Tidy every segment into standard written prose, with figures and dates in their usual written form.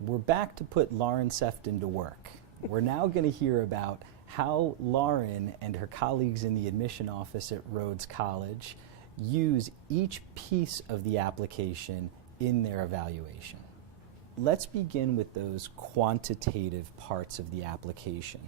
We're back to put Lauren Sefton to work. We're now going to hear about how Lauren and her colleagues in the admission office at Rhodes College use each piece of the application in their evaluation. Let's begin with those quantitative parts of the application.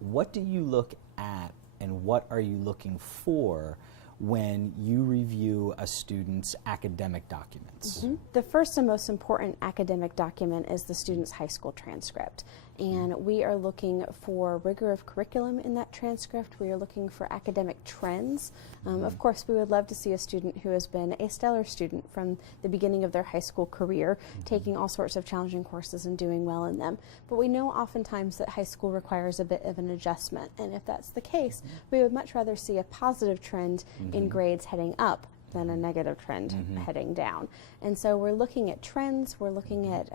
What do you look at and what are you looking for when you review a student's academic documents? The first and most important academic document is the student's high school transcript. And we are looking for rigor of curriculum in that transcript. We are looking for academic trends. Of course, we would love to see a student who has been a stellar student from the beginning of their high school career, taking all sorts of challenging courses and doing well in them. But we know oftentimes that high school requires a bit of an adjustment. And if that's the case, we would much rather see a positive trend in grades heading up than a negative trend heading down. And so we're looking at trends, we're looking at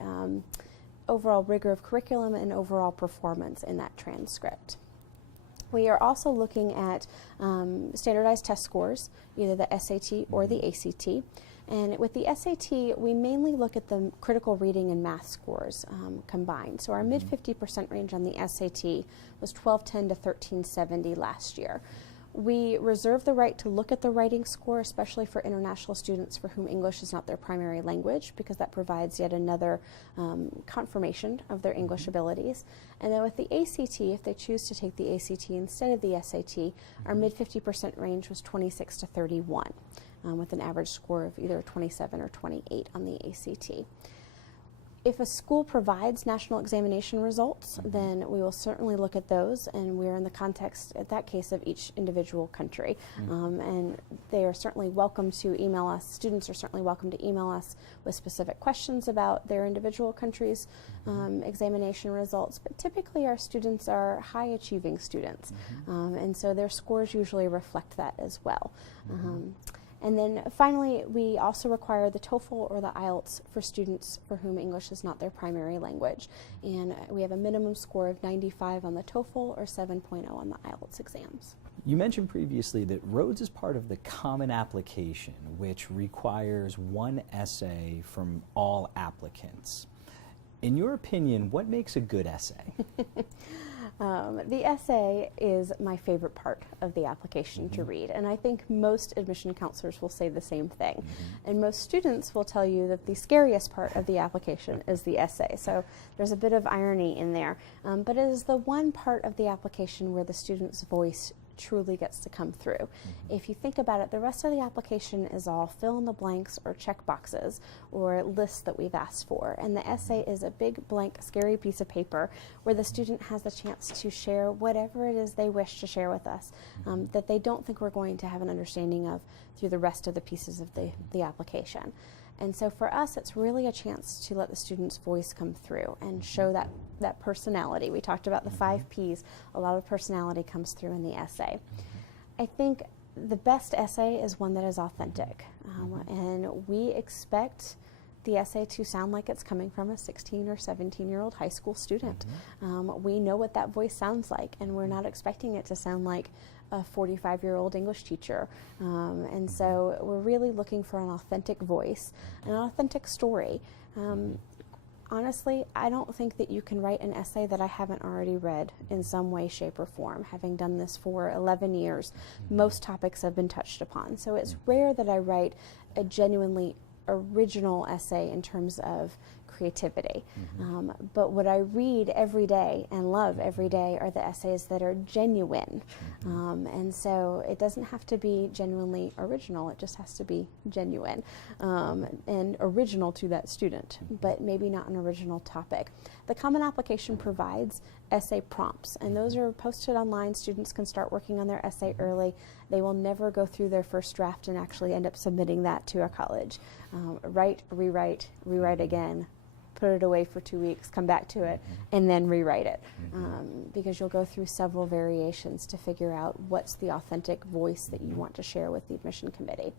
overall rigor of curriculum and overall performance in that transcript. We are also looking at standardized test scores, either the SAT or the ACT. And with the SAT, we mainly look at the critical reading and math scores combined. So our mid 50% range on the SAT was 1210 to 1370 last year. We reserve the right to look at the writing score, especially for international students for whom English is not their primary language, because that provides yet another confirmation of their English abilities. And then with the ACT, if they choose to take the ACT instead of the SAT, our mid 50% range was 26 to 31, with an average score of either 27 or 28 on the ACT. If a school provides national examination results, then we will certainly look at those, and we're in the context, at that case, of each individual country. And they are certainly welcome to email us. Students are certainly welcome to email us with specific questions about their individual country's examination results. But typically our students are high-achieving students, and so their scores usually reflect that as well. And then finally, we also require the TOEFL or the IELTS for students for whom English is not their primary language. And we have a minimum score of 95 on the TOEFL or 7.0 on the IELTS exams. You mentioned previously that Rhodes is part of the Common Application, which requires one essay from all applicants. In your opinion, what makes a good essay? The essay is my favorite part of the application to read, and I think most admission counselors will say the same thing. And most students will tell you that the scariest part of the application is the essay. So there's a bit of irony in there, but it is the one part of the application where the student's voice truly gets to come through. If you think about it, the rest of the application is all fill in the blanks or check boxes or lists that we've asked for. And the essay is a big blank scary piece of paper where the student has the chance to share whatever it is they wish to share with us that they don't think we're going to have an understanding of through the rest of the pieces of the application. And so for us, it's really a chance to let the student's voice come through and show that personality. We talked about the 5 Ps. A lot of personality comes through in the essay. I think the best essay is one that is authentic. And we expect the essay to sound like it's coming from a 16 or 17-year-old high school student. We know what that voice sounds like, and we're not expecting it to sound like a 45-year-old English teacher. And so we're really looking for an authentic voice, an authentic story. Honestly, I don't think that you can write an essay that I haven't already read in some way, shape, or form. Having done this for 11 years, most topics have been touched upon. So it's rare that I write a genuinely original essay in terms of creativity. But what I read every day and love every day are the essays that are genuine. And so it doesn't have to be genuinely original, it just has to be genuine and original to that student, but maybe not an original topic. The Common Application provides essay prompts, and those are posted online. Students can start working on their essay early. They will never go through their first draft and actually end up submitting that to a college. Write, rewrite, rewrite again, put it away for 2 weeks, come back to it, and then rewrite it. Because you'll go through several variations to figure out what's the authentic voice that you want to share with the admission committee.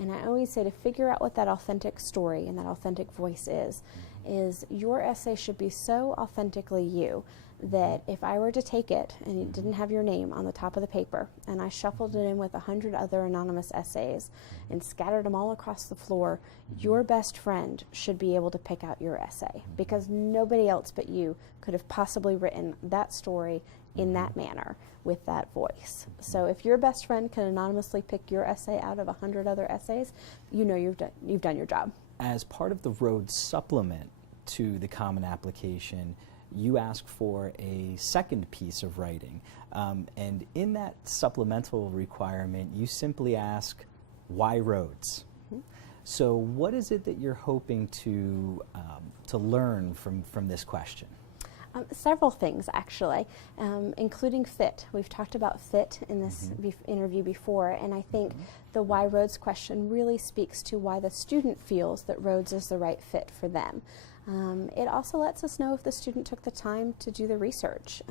And I always say to figure out what that authentic story and that authentic voice is is your essay should be so authentically you that if I were to take it and it didn't have your name on the top of the paper and I shuffled it in with 100 other anonymous essays and scattered them all across the floor, your best friend should be able to pick out your essay because nobody else but you could have possibly written that story in that manner with that voice. So if your best friend can anonymously pick your essay out of 100 other essays, you know you've done your job. As part of the Rhodes supplement to the Common Application, you ask for a second piece of writing. And in that supplemental requirement, you simply ask, why Rhodes? So what is it that you're hoping to learn from this question? Several things, actually, including fit. We've talked about fit in this interview before, and I think the why Rhodes question really speaks to why the student feels that Rhodes is the right fit for them. It also lets us know if the student took the time to do the research.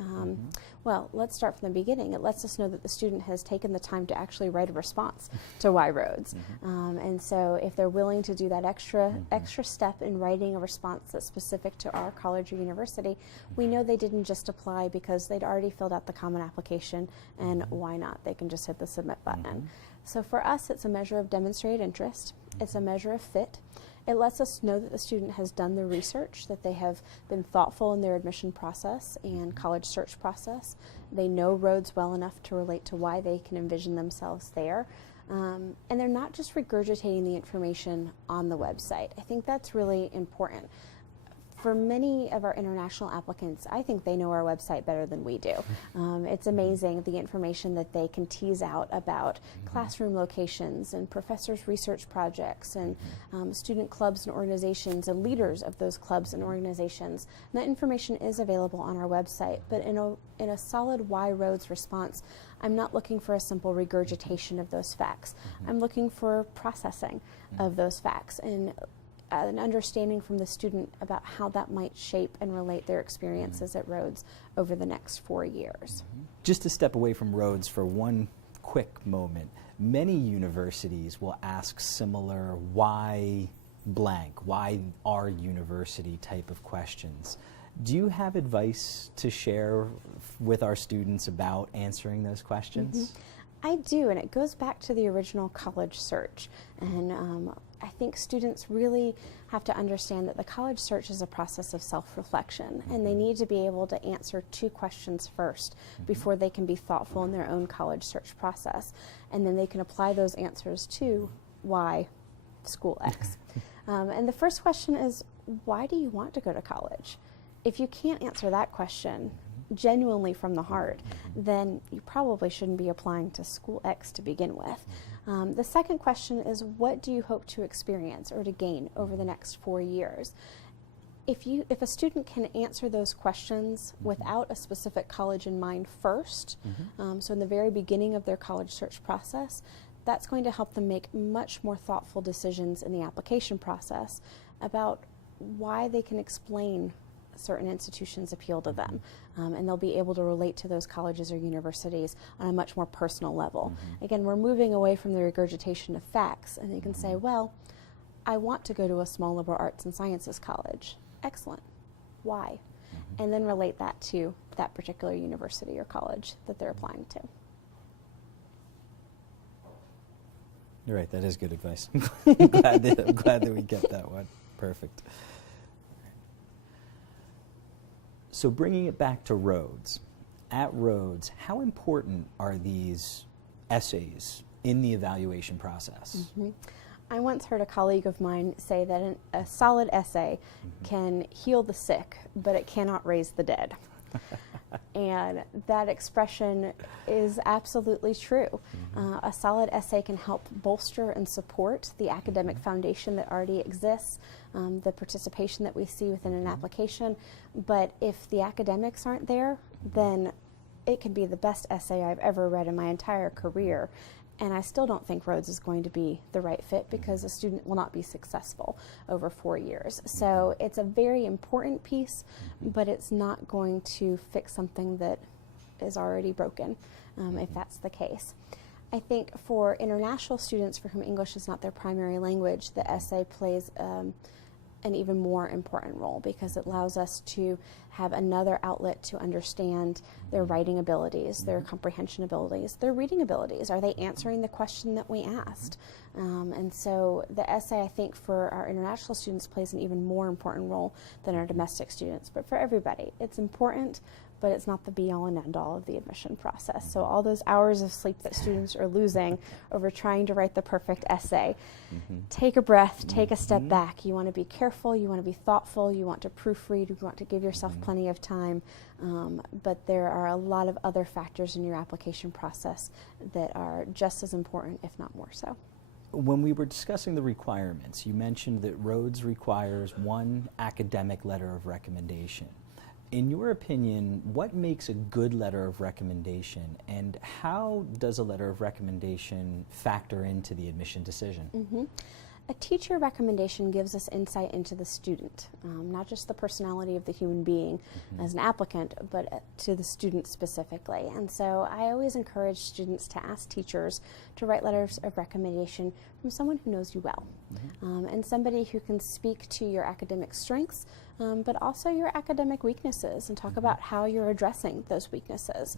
Well, let's start from the beginning. It lets us know that the student has taken the time to actually write a response to why Rhodes. And so if they're willing to do that extra step in writing a response that's specific to our college or university, we know they didn't just apply because they'd already filled out the Common Application, and why not? They can just hit the submit button. So for us, it's a measure of demonstrated interest. It's a measure of fit. It lets us know that the student has done the research, that they have been thoughtful in their admission process and college search process. They know Rhodes well enough to relate to why they can envision themselves there. And they're not just regurgitating the information on the website. I think that's really important. For many of our international applicants, I think they know our website better than we do. It's amazing the information that they can tease out about classroom locations and professors' research projects and student clubs and organizations and leaders of those clubs and organizations. And that information is available on our website, but in a solid why Rhodes response, I'm not looking for a simple regurgitation of those facts. I'm looking for processing of those facts and an understanding from the student about how that might shape and relate their experiences at Rhodes over the next 4 years. Just to step away from Rhodes for one quick moment, many universities will ask similar why blank, why our university type of questions. Do you have advice to share with our students about answering those questions? I do, and it goes back to the original college search. And I think students really have to understand that the college search is a process of self-reflection, and they need to be able to answer 2 questions first before they can be thoughtful in their own college search process. And then they can apply those answers to why school X. And the first question is, why do you want to go to college? If you can't answer that question genuinely from the heart, then you probably shouldn't be applying to school X to begin with. The second question is, what do you hope to experience or to gain over the next 4 years? If a student can answer those questions without a specific college in mind first, so in the very beginning of their college search process, that's going to help them make much more thoughtful decisions in the application process about why they can explain certain institutions appeal to them, and they'll be able to relate to those colleges or universities on a much more personal level. Again, we're moving away from the regurgitation of facts, and they can say, well, I want to go to a small liberal arts and sciences college. Excellent. Why? And then relate that to that particular university or college that they're applying to. You're right, that is good advice. I'm glad that we get that one. Perfect. So bringing it back to Rhodes, at Rhodes, how important are these essays in the evaluation process? I once heard a colleague of mine say that a solid essay can heal the sick, but it cannot raise the dead. And that expression is absolutely true. A solid essay can help bolster and support the academic foundation that already exists, the participation that we see within an application. But if the academics aren't there, then it can be the best essay I've ever read in my entire career. And I still don't think Rhodes is going to be the right fit because a student will not be successful over 4 years. So it's a very important piece, but it's not going to fix something that is already broken, if that's the case. I think for international students for whom English is not their primary language, the essay plays an even more important role because it allows us to have another outlet to understand their writing abilities, their comprehension abilities, their reading abilities. Are they answering the question that we asked? And so the essay, I think, for our international students plays an even more important role than our domestic students. But for everybody, it's important, but it's not the be-all and end-all of the admission process. So all those hours of sleep that students are losing over trying to write the perfect essay, take a breath, take a step back. You want to be careful, you want to be thoughtful, you want to proofread, you want to give yourself plenty of time, but there are a lot of other factors in your application process that are just as important, if not more so. When we were discussing the requirements, you mentioned that Rhodes requires one academic letter of recommendation. In your opinion, what makes a good letter of recommendation, and how does a letter of recommendation factor into the admission decision? A teacher recommendation gives us insight into the student, not just the personality of the human being as an applicant, but to the student specifically. And so I always encourage students to ask teachers to write letters of recommendation from someone who knows you well, and somebody who can speak to your academic strengths, but also your academic weaknesses, and talk about how you're addressing those weaknesses.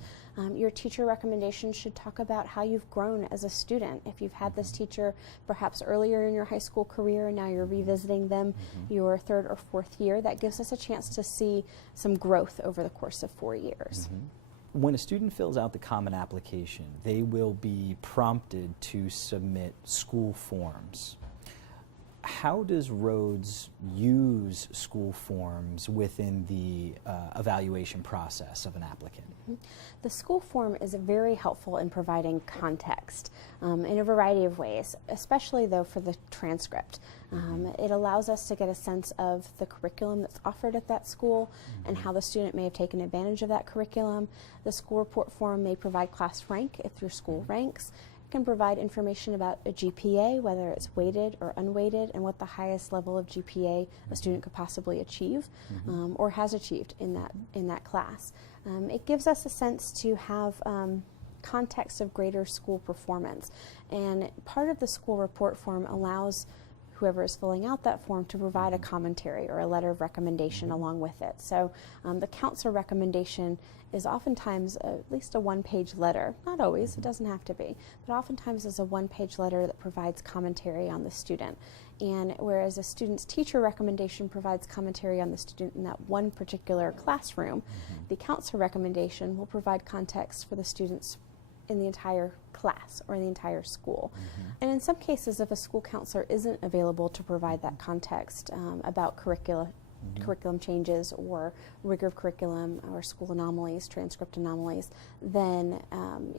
Your teacher recommendation should talk about how you've grown as a student. If you've had this teacher perhaps earlier in your high school career and now you're revisiting them your third or fourth year, that gives us a chance to see some growth over the course of 4 years. When a student fills out the Common Application, they will be prompted to submit school forms. How does Rhodes use school forms within the evaluation process of an applicant? The school form is very helpful in providing context in a variety of ways, especially though for the transcript. It allows us to get a sense of the curriculum that's offered at that school and how the student may have taken advantage of that curriculum. The school report form may provide class rank if your school ranks. Can provide information about a GPA, whether it's weighted or unweighted, and what the highest level of GPA a student could possibly achieve or has achieved in that class. It gives us a sense to have context of greater school performance, and part of the school report form allows whoever is filling out that form to provide a commentary or a letter of recommendation along with it. So the counselor recommendation is oftentimes at least a one-page letter. Not always, it doesn't have to be, but oftentimes is a one-page letter that provides commentary on the student. And whereas a student's teacher recommendation provides commentary on the student in that one particular classroom, the counselor recommendation will provide context for the students in the entire class or in the entire school. And in some cases, if a school counselor isn't available to provide that context about curriculum changes or rigor of curriculum or school anomalies, transcript anomalies, then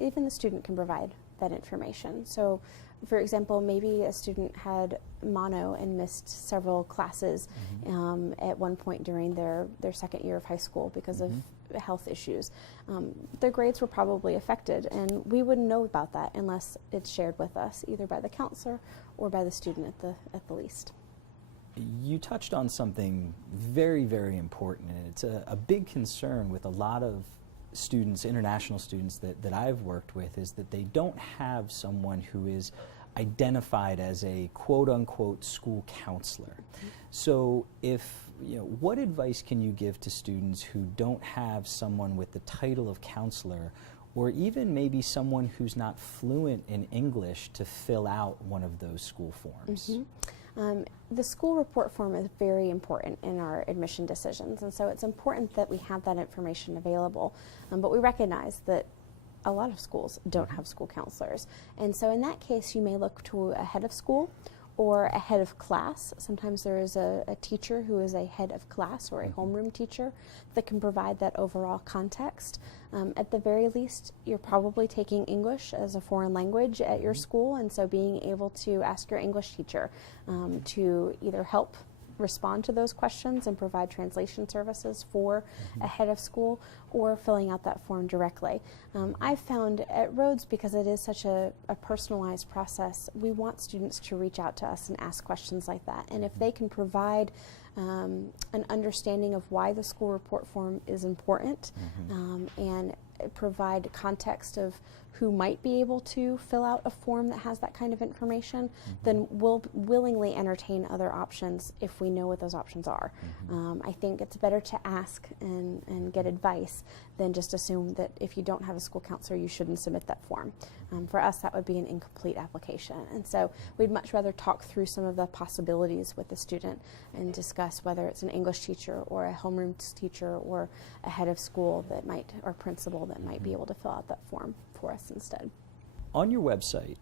even the student can provide that information. So, for example, maybe a student had mono and missed several classes at one point during their second year of high school because of health issues. Their grades were probably affected, and we wouldn't know about that unless it's shared with us, either by the counselor or by the student at the least. You touched on something very, very important, and it's a big concern with a lot of students, international students that I've worked with, is that they don't have someone who is identified as a quote-unquote school counselor. So what advice can you give to students who don't have someone with the title of counselor, or even maybe someone who's not fluent in English to fill out one of those school forms? The school report form is very important in our admission decisions, and so it's important that we have that information available. But we recognize that a lot of schools don't have school counselors, and so in that case you may look to a head of school or a head of class. Sometimes there is a teacher who is a head of class or a homeroom teacher that can provide that overall context. At the very least, you're probably taking English as a foreign language at your school, and so being able to ask your English teacher to either help respond to those questions and provide translation services for a head of school, or filling out that form directly. I've found at Rhodes, because it is such a personalized process, we want students to reach out to us and ask questions like that. And if they can provide an understanding of why the school report form is important and provide context of who might be able to fill out a form that has that kind of information, then we'll willingly entertain other options if we know what those options are. I think it's better to ask and get advice than just assume that if you don't have a school counselor, you shouldn't submit that form. For us, that would be an incomplete application. And so we'd much rather talk through some of the possibilities with the student and discuss whether it's an English teacher or a homeroom teacher or a head of school that might, or principal that might be able to fill out that form for us instead. On your website,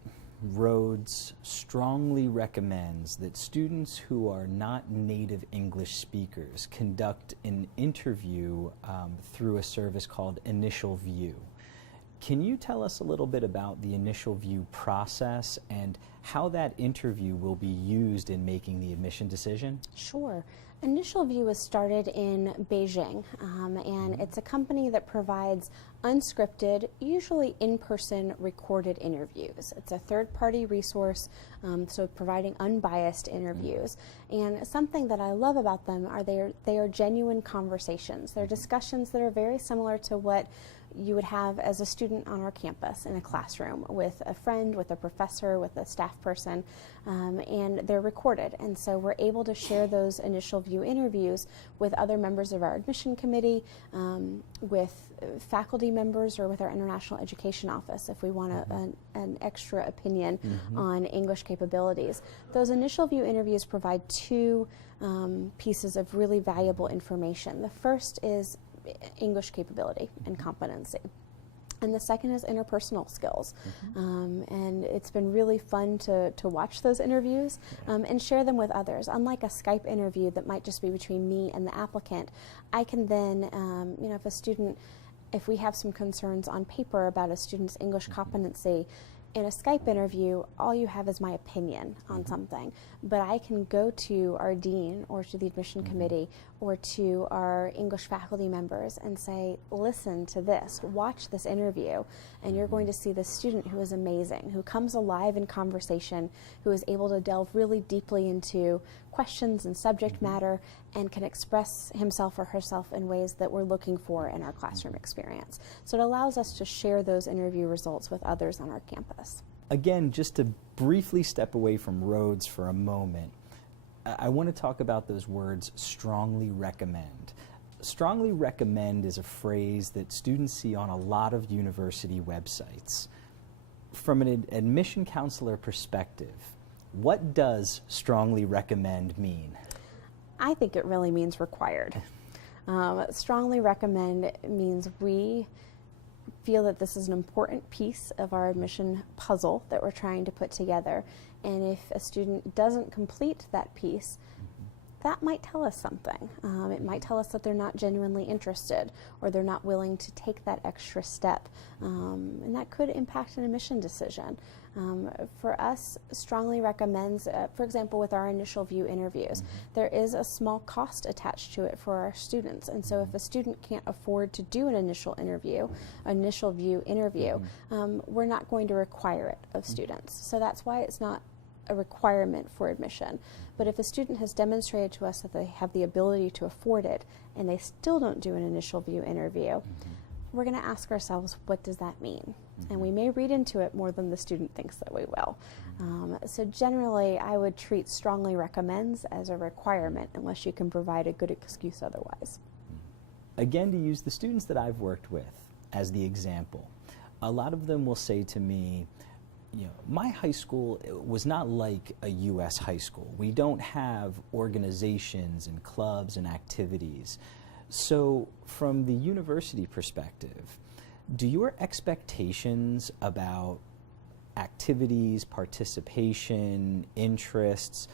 Rhodes strongly recommends that students who are not native English speakers conduct an interview through a service called Initial View. Can you tell us a little bit about the Initial View process and how that interview will be used in making the admission decision? Sure. Initial View was started in Beijing, and it's a company that provides unscripted, usually in-person recorded interviews. It's a third-party resource, so providing unbiased interviews. And something that I love about them are they are genuine conversations. They're discussions that are very similar to what you would have as a student on our campus in a classroom with a friend, with a professor, with a staff person, and they're recorded. And so we're able to share those Initial View interviews with other members of our admission committee, with faculty members, or with our International Education Office if we want an extra opinion on English capabilities. Those Initial View interviews provide two pieces of really valuable information. The first is English capability and competency. And the second is interpersonal skills. And it's been really fun to watch those interviews and share them with others. Unlike a Skype interview that might just be between me and the applicant, I can then, if we have some concerns on paper about a student's English competency, in a Skype interview, all you have is my opinion on something, but I can go to our dean or to the admission committee or to our English faculty members and say, listen to this, watch this interview, and you're going to see this student who is amazing, who comes alive in conversation, who is able to delve really deeply into questions and subject matter and can express himself or herself in ways that we're looking for in our classroom experience. So it allows us to share those interview results with others on our campus. Again, just to briefly step away from Rhodes for a moment, I want to talk about those words, strongly recommend. Strongly recommend is a phrase that students see on a lot of university websites. From an admission counselor perspective, what does strongly recommend mean? I think it really means required. Strongly recommend means we feel that this is an important piece of our admission puzzle that we're trying to put together. And if a student doesn't complete that piece, that might tell us something. It might tell us that they're not genuinely interested or they're not willing to take that extra step. And that could impact an admission decision. For us, strongly recommends, for example, with our Initial View interviews, there is a small cost attached to it for our students. And so if a student can't afford to do an Initial View interview, we're not going to require it of students. So that's why it's not a requirement for admission. But if a student has demonstrated to us that they have the ability to afford it and they still don't do an Initial View interview, we're going to ask ourselves, what does that mean? And we may read into it more than the student thinks that we will. So generally, I would treat strongly recommends as a requirement unless you can provide a good excuse otherwise. Again, to use the students that I've worked with as the example, a lot of them will say to me, my high school was not like a U.S. high school. We don't have organizations and clubs and activities. So from the university perspective, do your expectations about activities, participation, interests,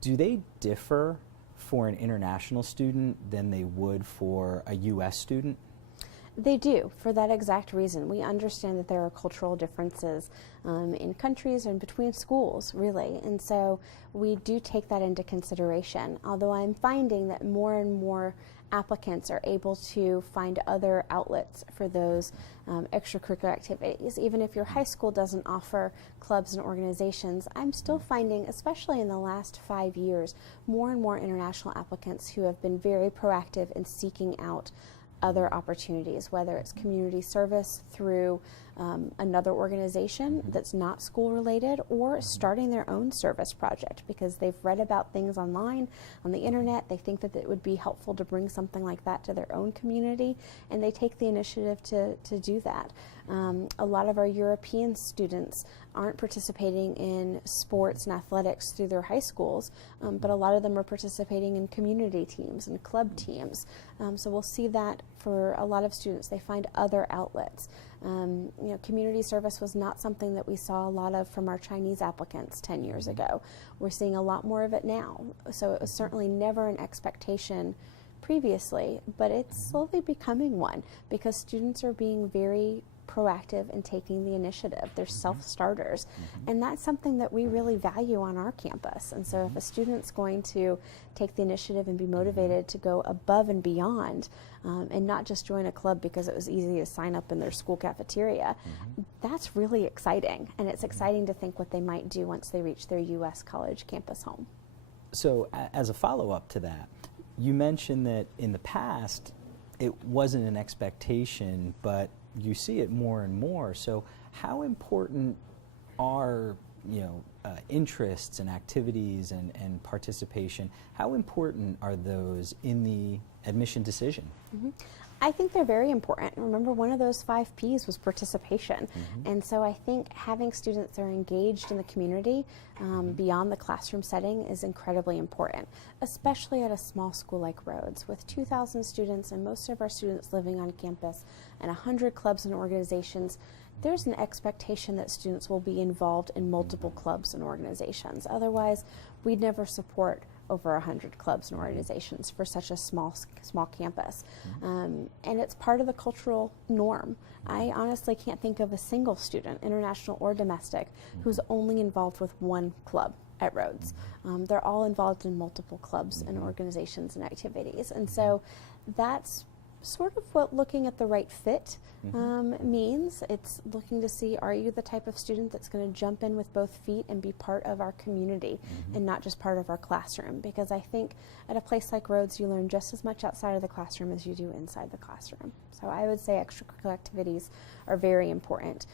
do they differ for an international student than they would for a U.S. student? They do, for that exact reason. We understand that there are cultural differences in countries and between schools, really, and so we do take that into consideration. Although I'm finding that more and more applicants are able to find other outlets for those extracurricular activities. Even if your high school doesn't offer clubs and organizations, I'm still finding, especially in the last 5 years, more and more international applicants who have been very proactive in seeking out other opportunities, whether it's community service through another organization that's not school related, or starting their own service project because they've read about things online on the internet. They think that it would be helpful to bring something like that to their own community, and they take the initiative to do that. A lot of our European students aren't participating in sports and athletics through their high schools, but a lot of them are participating in community teams and club teams. So we'll see that for a lot of students. They find other outlets. Community service was not something that we saw a lot of from our Chinese applicants 10 years ago. We're seeing a lot more of it now. So it was certainly never an expectation previously, but it's slowly becoming one because students are being very proactive in taking the initiative. They're self-starters, and that's something that we really value on our campus. And so if a student's going to take the initiative and be motivated to go above and beyond, and not just join a club because it was easy to sign up in their school cafeteria, that's really exciting. And it's exciting to think what they might do once they reach their U.S. college campus home. So as a follow-up to that, you mentioned that in the past it wasn't an expectation, but you see it more and more. So how important are interests and activities and participation? How important are those in the admission decision? I think they're very important. Remember, one of those 5 Ps was participation. And so I think having students that are engaged in the community beyond the classroom setting is incredibly important, especially at a small school like Rhodes. With 2,000 students and most of our students living on campus and 100 clubs and organizations, there's an expectation that students will be involved in multiple clubs and organizations. Otherwise, we'd never support over 100 clubs and organizations for such a small campus. And it's part of the cultural norm. I honestly can't think of a single student, international or domestic, who's only involved with one club at Rhodes. They're all involved in multiple clubs and organizations and activities. And so that's sort of what looking at the right fit means. It's looking to see, are you the type of student that's going to jump in with both feet and be part of our community and not just part of our classroom? Because I think at a place like Rhodes, you learn just as much outside of the classroom as you do inside the classroom. So I would say extracurricular activities are very important,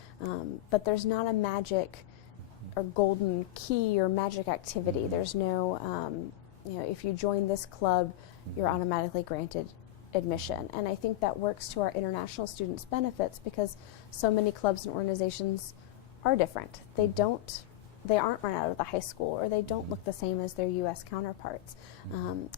but there's not a magic or golden key or magic activity. There's no, if you join this club, you're automatically granted admission. And I think that works to our international students' benefits because so many clubs and organizations are different. They aren't run out of the high school, or they don't look the same as their U.S. counterparts.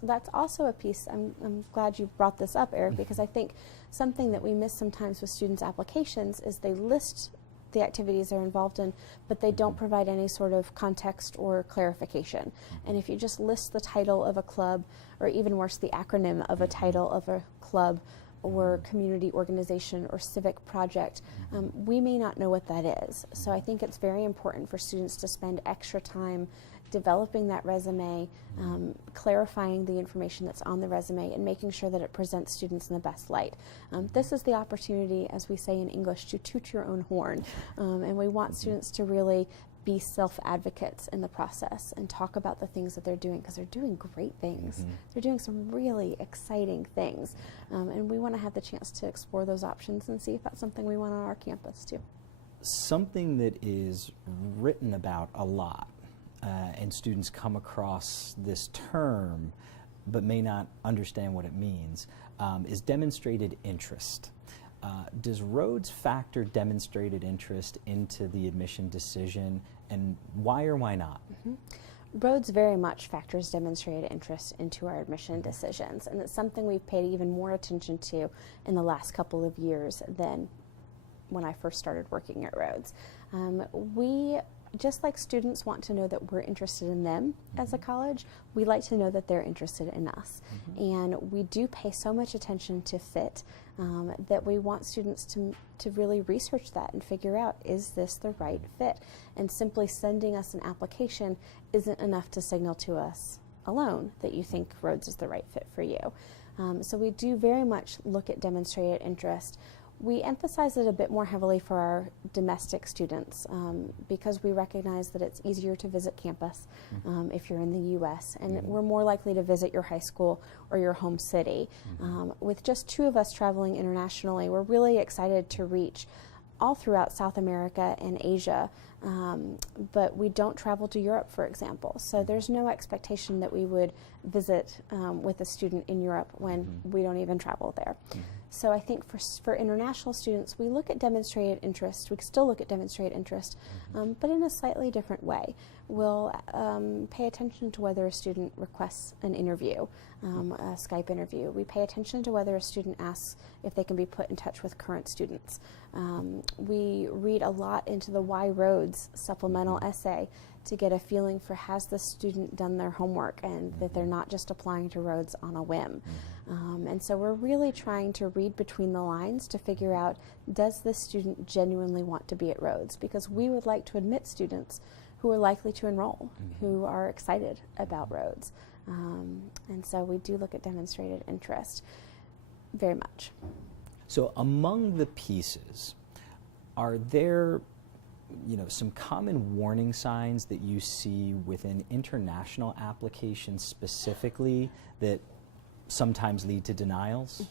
That's also a piece, I'm glad you brought this up, Eric, because I think something that we miss sometimes with students' applications is they list the activities they're involved in, but they don't provide any sort of context or clarification. And if you just list the title of a club, or even worse, the acronym of a title of a club or community organization or civic project, we may not know what that is. So I think it's very important for students to spend extra time developing that resume, clarifying the information that's on the resume, and making sure that it presents students in the best light. This is the opportunity, as we say in English, to toot your own horn. And we want students to really be self-advocates in the process and talk about the things that they're doing, because they're doing great things. They're doing some really exciting things. And we want to have the chance to explore those options and see if that's something we want on our campus too. Something that is written about a lot, and students come across this term but may not understand what it means, is demonstrated interest. Does Rhodes factor demonstrated interest into the admission decision, and why or why not? Rhodes very much factors demonstrated interest into our admission decisions, and it's something we've paid even more attention to in the last couple of years than when I first started working at Rhodes. Just like students want to know that we're interested in them as a college, we like to know that they're interested in us. And we do pay so much attention to fit that we want students to really research that and figure out, is this the right fit? And simply sending us an application isn't enough to signal to us alone that you think Rhodes is the right fit for you. So we do very much look at demonstrated interest. We emphasize it a bit more heavily for our domestic students because we recognize that it's easier to visit campus if you're in the U.S. and we're more likely to visit your high school or your home city. With just 2 of us traveling internationally, we're really excited to reach all throughout South America and Asia, but we don't travel to Europe, for example. So there's no expectation that we would visit with a student in Europe when we don't even travel there. So I think for international students, we look at demonstrated interest. We still look at demonstrated interest, but in a slightly different way. We'll pay attention to whether a student requests an interview, a Skype interview. We pay attention to whether a student asks if they can be put in touch with current students. We read a lot into the Why Rhodes supplemental essay to get a feeling for has the student done their homework and that they're not just applying to Rhodes on a whim. And so we're really trying to read between the lines to figure out, does this student genuinely want to be at Rhodes? Because we would like to admit students who are likely to enroll, who are excited about Rhodes. And so we do look at demonstrated interest very much. So among the pieces, are there some common warning signs that you see within international applications specifically that sometimes lead to denials?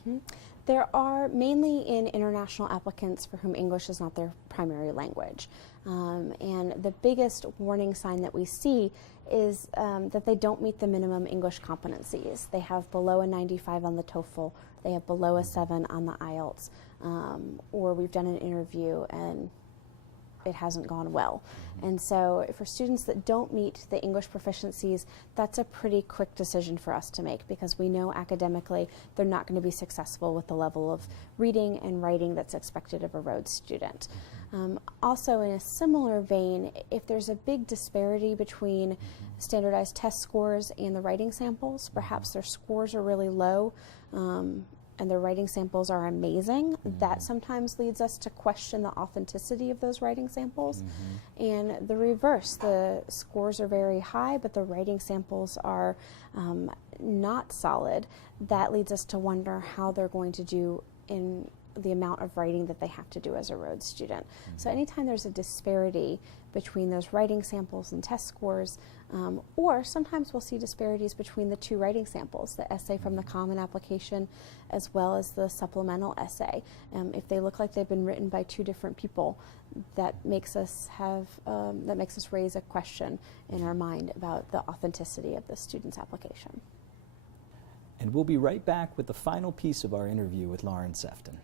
There are mainly in international applicants for whom English is not their primary language. And the biggest warning sign that we see is that they don't meet the minimum English competencies. They have below a 95 on the TOEFL, they have below a 7 on the IELTS, or we've done an interview and it hasn't gone well. And so for students that don't meet the English proficiencies, that's a pretty quick decision for us to make because we know academically they're not going to be successful with the level of reading and writing that's expected of a Rhodes student. Also in a similar vein, if there's a big disparity between standardized test scores and the writing samples, perhaps their scores are really low, and their writing samples are amazing, that sometimes leads us to question the authenticity of those writing samples. And the reverse, the scores are very high, but the writing samples are not solid. That leads us to wonder how they're going to do in the amount of writing that they have to do as a Rhodes student. So anytime there's a disparity between those writing samples and test scores, or sometimes we'll see disparities between the 2 writing samples, the essay from the Common Application as well as the supplemental essay. If they look like they've been written by 2 different people, that makes us raise a question in our mind about the authenticity of the student's application. And we'll be right back with the final piece of our interview with Lauren Sefton.